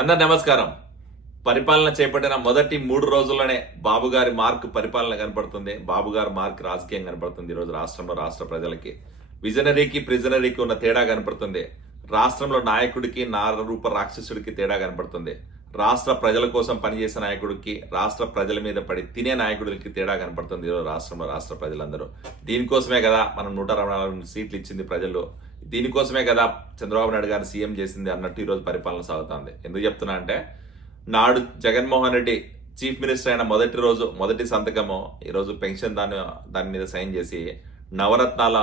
అందరు నమస్కారం పరిపాలన చేపట్టిన మొదటి మూడు రోజుల్లోనే బాబుగారి మార్క్ పరిపాలన కనపడుతుంది బాబుగారి మార్క్ రాజకీయం కనపడుతుంది ఈరోజు రాష్ట్రంలో రాష్ట్ర ప్రజలకి విజనరీకి ప్రిజనరీకి ఉన్న తేడా కనపడుతుంది రాష్ట్రంలో నాయకుడికి నారూప రాక్షసుడికి తేడా కనపడుతుంది రాష్ట్ర ప్రజల కోసం పనిచేసే నాయకుడికి రాష్ట్ర ప్రజల మీద పడి తినే నాయకుడికి తేడా కనపడుతుంది ఈరోజు రాష్ట్రంలో రాష్ట్ర ప్రజలందరూ దీనికోసమే కదా మనం నూట సీట్లు ఇచ్చింది ప్రజలు దీనికోసమే కదా చంద్రబాబు నాయుడు గారిని సీఎం చేసింది అన్నట్టు ఈరోజు పరిపాలన సాగుతుంది ఎందుకు చెప్తున్నా అంటే నాడు జగన్మోహన్ రెడ్డి చీఫ్ మినిస్టర్ అయిన మొదటి రోజు మొదటి సంతకము ఈరోజు పెన్షన్ దాని దాని మీద సైన్ చేసి నవరత్నాల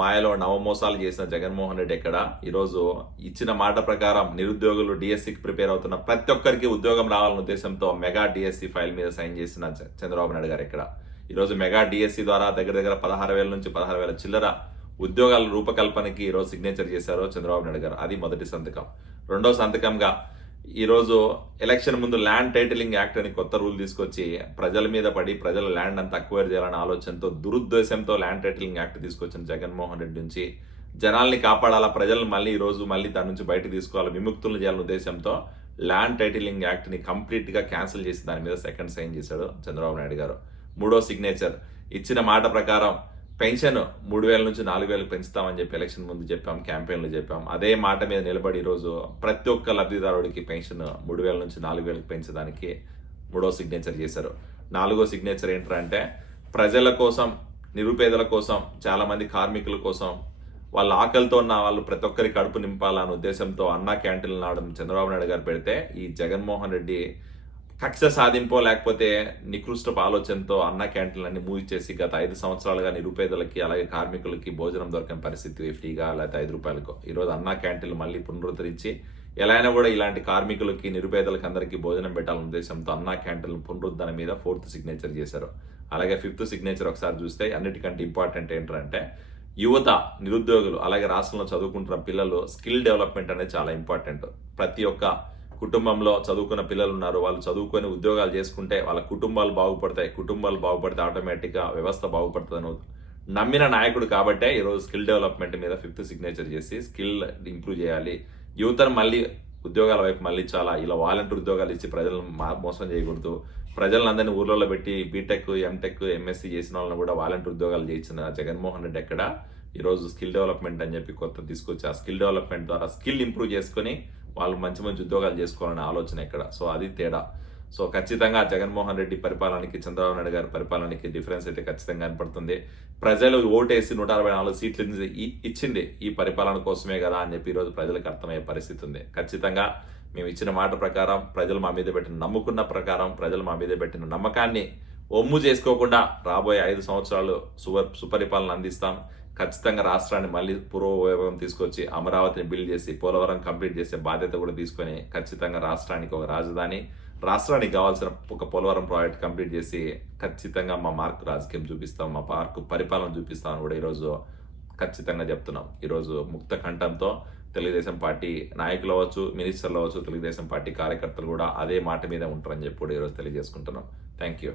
మాయలో నవమోసాలు చేసిన జగన్మోహన్ రెడ్డి ఎక్కడ ఈరోజు ఇచ్చిన మాట ప్రకారం నిరుద్యోగులు డిఎస్సికి ప్రిపేర్ అవుతున్న ప్రతి ఒక్కరికి ఉద్యోగం రావాలనే ఉద్దేశంతో మెగా డిఎస్సి ఫైల్ మీద సైన్ చేసిన చంద్రబాబు నాయుడు గారు ఎక్కడ ఈరోజు మెగా డిఎస్సి ద్వారా దగ్గర దగ్గర పదహారు వేల నుంచి పదహారు వేల చిల్లర ఉద్యోగాల రూపకల్పనకి ఈరోజు సిగ్నేచర్ చేశారో చంద్రబాబు నాయుడు గారు అది మొదటి సంతకం రెండో సంతకంగా ఈరోజు ఎలక్షన్ ముందు ల్యాండ్ టైటిలింగ్ యాక్ట్ అని కొత్త రూల్ తీసుకొచ్చి ప్రజల మీద పడి ప్రజల ల్యాండ్ అంతా అక్వైర్ చేయాలనే ఆలోచనతో దురుద్దేశంతో ల్యాండ్ టైటిలింగ్ యాక్ట్ తీసుకొచ్చిన జగన్మోహన్ రెడ్డి నుంచి జనాల్ని కాపాడాలా ప్రజలు మళ్ళీ ఈరోజు మళ్ళీ దాని నుంచి బయట తీసుకోవాలి విముక్తులను చేయాలనే ఉద్దేశంతో ల్యాండ్ టైటిలింగ్ యాక్ట్ని కంప్లీట్గా క్యాన్సిల్ చేసి దాని మీద సెకండ్ సైన్ చేశాడు చంద్రబాబు నాయుడు గారు మూడో సిగ్నేచర్ ఇచ్చిన మాట ప్రకారం పెన్షన్ మూడు వేల నుంచి నాలుగు వేలకు పెంచుతామని చెప్పి ఎలక్షన్ ముందు చెప్పాం క్యాంపెయిన్లో చెప్పాం అదే మాట మీద నిలబడి ఈరోజు ప్రతి ఒక్క లబ్ధిదారుడికి పెన్షన్ మూడు వేల నుంచి నాలుగు వేలకు పెంచడానికి మూడో సిగ్నేచర్ చేశారు నాలుగో సిగ్నేచర్ ఏంటంటే ప్రజల కోసం నిరుపేదల కోసం చాలామంది కార్మికుల కోసం వాళ్ళ ఆకలితో ఉన్న వాళ్ళు ప్రతి ఒక్కరి కడుపు నింపాలనే ఉద్దేశంతో అన్నా క్యాంటీన్లు నాడు చంద్రబాబు నాయుడు గారు పెడితే ఈ జగన్మోహన్ రెడ్డి కక్ష సాధింపో లేకపోతే నికృష్ట ఆలోచనతో అన్న మూవ్ చేసి గత ఐదు సంవత్సరాలుగా నిరుపేదలకి అలాగే కార్మికులకి భోజనం దొరికిన పరిస్థితి ఫ్రీగా లేకపోతే ఐదు రూపాయలకు ఈరోజు అన్న క్యాంటీన్లు మళ్ళీ పునరుద్ధరించి ఎలా అయినా కూడా ఇలాంటి కార్మికులకి నిరుపేదలకి అందరికీ భోజనం పెట్టాలనే ఉద్దేశంతో అన్నా క్యాంటీన్లు పునరుద్ధరణ మీద ఫోర్త్ సిగ్నేచర్ చేశారు అలాగే ఫిఫ్త్ సిగ్నేచర్ ఒకసారి చూస్తే అన్నిటికంటే ఇంపార్టెంట్ ఏంటంటే యువత నిరుద్యోగులు అలాగే రాష్ట్రంలో చదువుకుంటున్న పిల్లలు స్కిల్ డెవలప్మెంట్ అనేది చాలా ఇంపార్టెంట్ ప్రతి ఒక్క కుటుంబంలో చదువుకున్న పిల్లలు ఉన్నారు వాళ్ళు చదువుకొని ఉద్యోగాలు చేసుకుంటే వాళ్ళ కుటుంబాలు బాగుపడతాయి కుటుంబాలు బాగుపడితే ఆటోమేటిక్గా వ్యవస్థ బాగుపడుతుంది నమ్మిన నాయకుడు కాబట్టే ఈరోజు స్కిల్ డెవలప్మెంట్ మీద ఫిఫ్త్ సిగ్నేచర్ చేసి స్కిల్ ఇంప్రూవ్ చేయాలి యువతను మళ్ళీ ఉద్యోగాల వైపు మళ్ళీ చాలా ఇలా వాలంటీర్ ఉద్యోగాలు ఇచ్చి ప్రజలను మోసం చేయకూడదు ప్రజలందరినీ ఊర్లలో పెట్టి బీటెక్ ఎంటెక్ ఎంఎస్సీ చేసిన వాళ్ళని కూడా వాలంటీర్ ఉద్యోగాలు చేయించిన జగన్మోహన్ రెడ్డి ఎక్కడ ఈరోజు స్కిల్ డెవలప్మెంట్ అని చెప్పి కొత్త తీసుకొచ్చి ఆ స్కిల్ డెవలప్మెంట్ ద్వారా స్కిల్ ఇంప్రూవ్ చేసుకొని వాళ్ళు మంచి మంచి ఉద్యోగాలు చేసుకోవాలనే ఆలోచన ఎక్కడ సో అది తేడా సో ఖచ్చితంగా జగన్మోహన్ రెడ్డి పరిపాలనకి చంద్రబాబు నాయుడు గారి పరిపాలనకి డిఫరెన్స్ అయితే ఖచ్చితంగా కనపడుతుంది ప్రజలు ఓటేసి నూట అరవై నాలుగు సీట్లు ఇచ్చింది ఈ పరిపాలన కోసమే కదా అని చెప్పి ఈరోజు ప్రజలకు అర్థమయ్యే పరిస్థితి ఉంది ఖచ్చితంగా మేము ఇచ్చిన మాట ప్రకారం ప్రజలు మా మీద పెట్టిన నమ్ముకున్న ప్రకారం ప్రజలు మా మీద పెట్టిన నమ్మకాన్ని ఒమ్ము చేసుకోకుండా రాబోయే ఐదు సంవత్సరాలు సుపరిపాలన అందిస్తాం ఖచ్చితంగా రాష్ట్రాన్ని మళ్ళీ పూర్వవైభవం తీసుకొచ్చి అమరావతిని బిల్డ్ చేసి పోలవరం కంప్లీట్ చేసే బాధ్యత కూడా తీసుకొని ఖచ్చితంగా రాష్ట్రానికి ఒక రాజధాని రాష్ట్రానికి కావాల్సిన ఒక పోలవరం ప్రాజెక్ట్ కంప్లీట్ చేసి ఖచ్చితంగా మా మార్క్ రాజకీయం చూపిస్తాం మా పార్క్ పరిపాలన చూపిస్తామని కూడా ఈరోజు ఖచ్చితంగా చెప్తున్నాం ఈరోజు ముక్త కంఠంతో తెలుగుదేశం పార్టీ నాయకులు అవ్వచ్చు మినిస్టర్లు అవ్వచ్చు తెలుగుదేశం పార్టీ కార్యకర్తలు కూడా అదే మాట మీద ఉంటారని చెప్పి కూడా ఈరోజు తెలియజేసుకుంటున్నాం థ్యాంక్ యూ